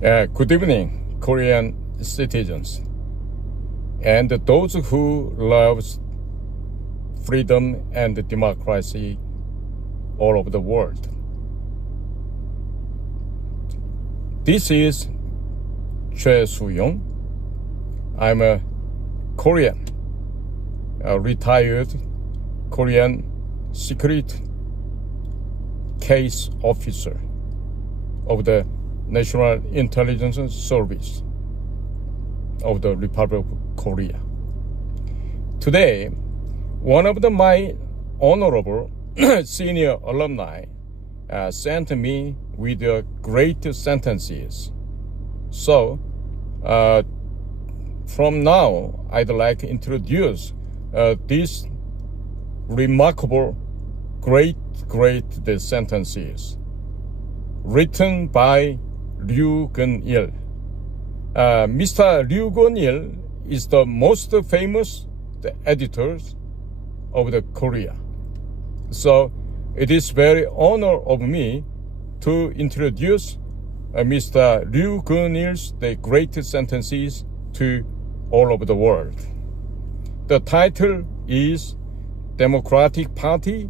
Good evening, Korean citizens, and those who love freedom and democracy all over the world. This is Choi Soo-young. I'm a Korean, a retired Korean secret case officer of the National Intelligence Service of the Republic of Korea. Today, one of my honorable senior alumni sent me with great sentences. So, from now, I'd like to introduce these remarkable, great sentences written by Ryu Gun-il. Mr. Ryu Gun-il is the most famous editor of the Korea. So it is very honor of me to introduce Mr. Ryu Gun-il's the great sentences to all over the world. The title is Democratic Party,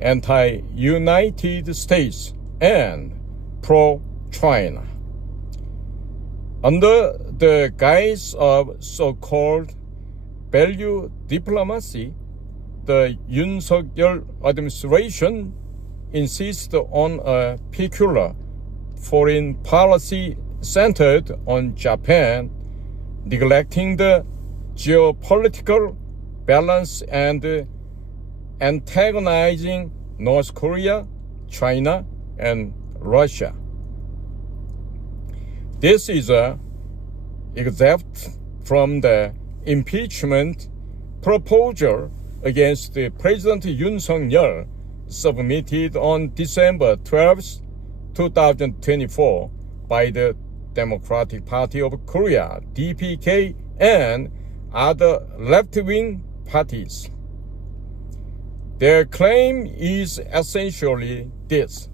Anti-United States, and Pro-China. Under the guise of so-called value diplomacy, the Yoon Suk-yeol administration insists on a peculiar foreign policy centered on Japan, neglecting the geopolitical balance and antagonizing North Korea, China, and Russia. This is a excerpt from the impeachment proposal against President Yoon Suk-yeol submitted on December 12, 2024 by the Democratic Party of Korea, DPK, and other left-wing parties. Their claim is essentially this: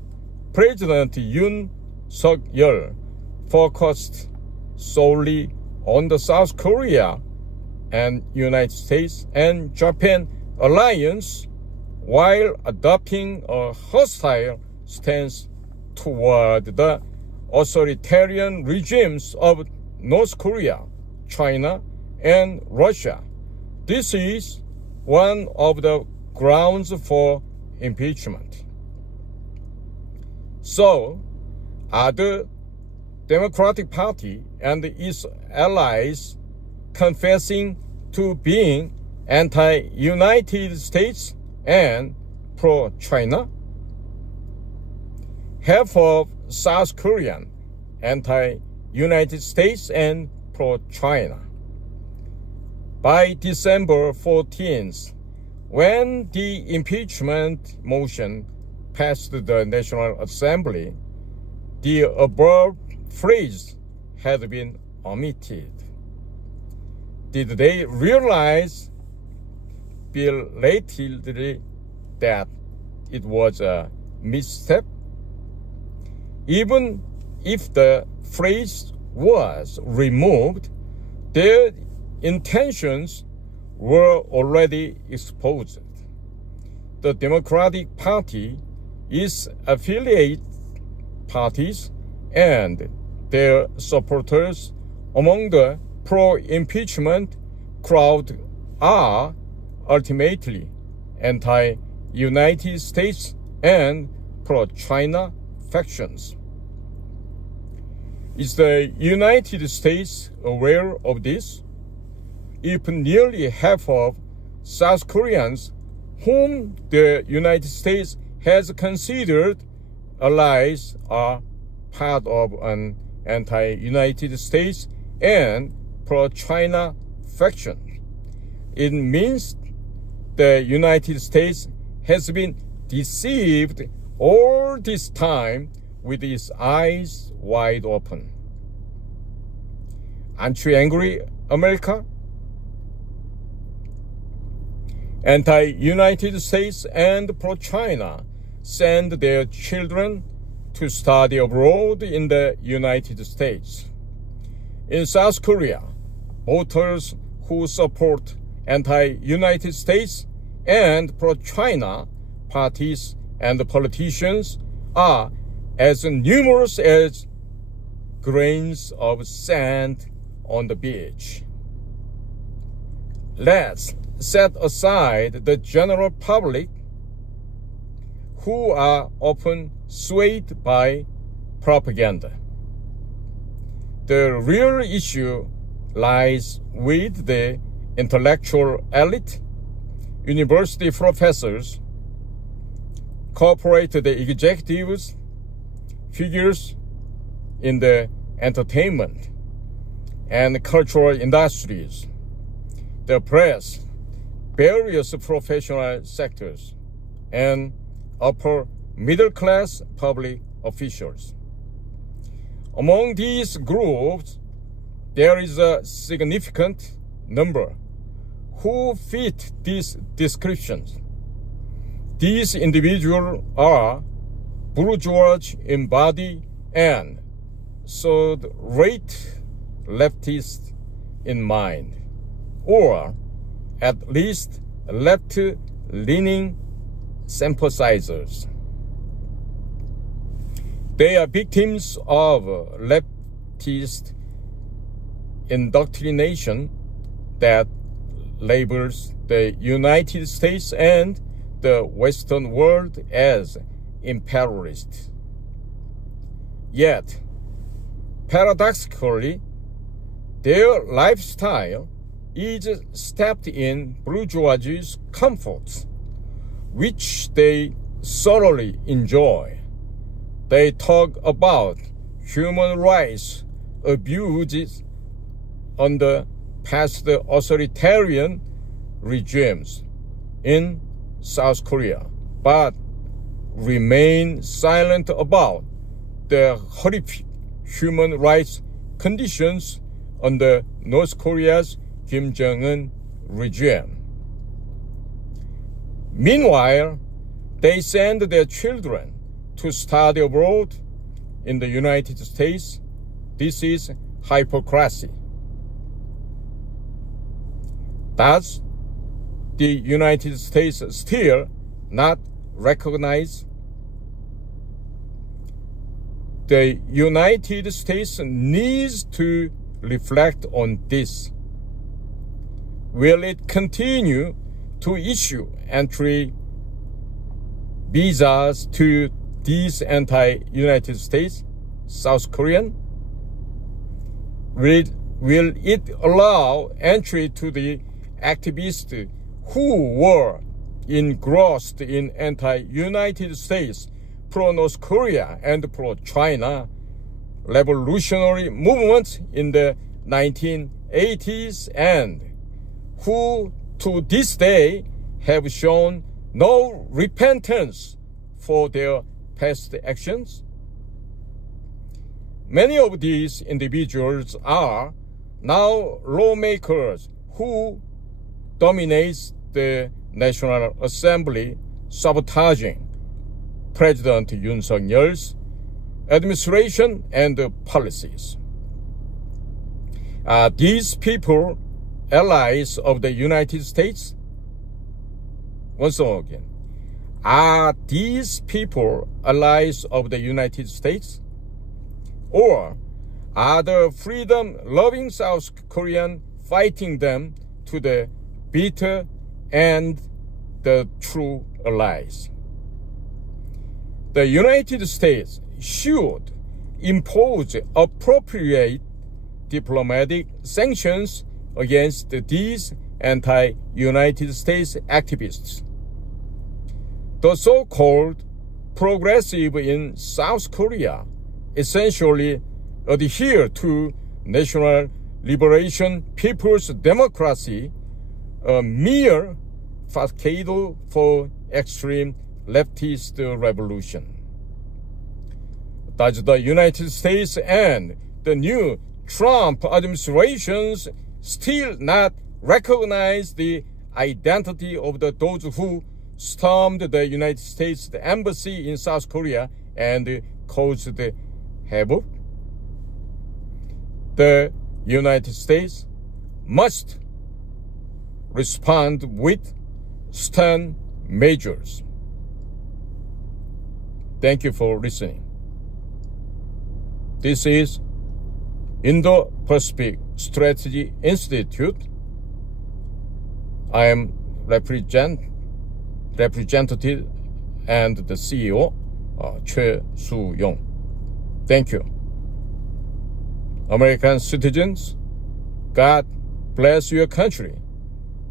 President Yoon Suk-yeol focused solely on the South Korea and United States and Japan alliance while adopting a hostile stance toward the authoritarian regimes of North Korea, China, and Russia. This is one of the grounds for impeachment. So, are the Democratic Party and its allies confessing to being anti-United States and pro-China? Half of South Korean anti-United States and pro-China. By December 14th, when the impeachment motion passed the National Assembly, the above phrase had been omitted. Did they realize belatedly that it was a misstep? Even if the phrase was removed, their intentions were already exposed. The Democratic Party, its affiliate parties, and their supporters among the pro-impeachment crowd are ultimately anti-United States and pro-China factions. Is the United States aware of this? If nearly half of South Koreans whom the United States has considered allies are part of an anti-United States and pro-China faction, it means the United States has been deceived all this time with its eyes wide open. Aren't you angry, America? Anti-United States and pro-China send their children to study abroad in the United States. In South Korea, voters who support anti-United States and pro-China parties and politicians are as numerous as grains of sand on the beach. Let's set aside the general public who are often swayed by propaganda. The real issue lies with the intellectual elite, university professors, corporate executives, figures in the entertainment and cultural industries, the press, various professional sectors, and upper middle-class public officials. Among these groups, there is a significant number who fit these descriptions. These individuals are bourgeois in body and third-rate leftists in mind, or at least left-leaning sympathizers. They are victims of leftist indoctrination that labels the United States and the Western world as imperialist. Yet, paradoxically, their lifestyle is steeped in bourgeoisie's comforts, which they thoroughly enjoy. They talk about human rights abuses under past authoritarian regimes in South Korea, but remain silent about the horrific human rights conditions under North Korea's Kim Jong-un regime. Meanwhile, they send their children to study abroad in the United States. This is hypocrisy. Does the United States still not recognize? The United States needs to reflect on this. Will it continue to issue entry visas to these anti-United States, South Korean? Will it allow entry to the activists who were engrossed in anti-United States, pro-North Korea, and pro-China revolutionary movements in the 1980s and who to this day have shown no repentance for their past actions? Many of these individuals are now lawmakers who dominate the National Assembly, sabotaging President Yoon Suk-yeol's administration and policies. Are these people allies of the United States? Once again, are these people allies of the United States? Or are the freedom-loving South Koreans fighting them to the bitter and the true allies? The United States should impose appropriate diplomatic sanctions against these anti-United States activists. The so-called progressive in South Korea essentially adhere to National Liberation People's Democracy, a mere facade for extreme leftist revolution. Does the United States and the new Trump administrations still not recognize the identity of those who stormed the United States embassy in South Korea and caused havoc, the United States must respond with stern measures. Thank you for listening. This is Indo-Pacific Strategy Institute. I am representative and the CEO, 최수용. Thank you. American citizens, God bless your country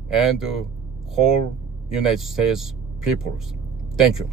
and the whole United States peoples. Thank you.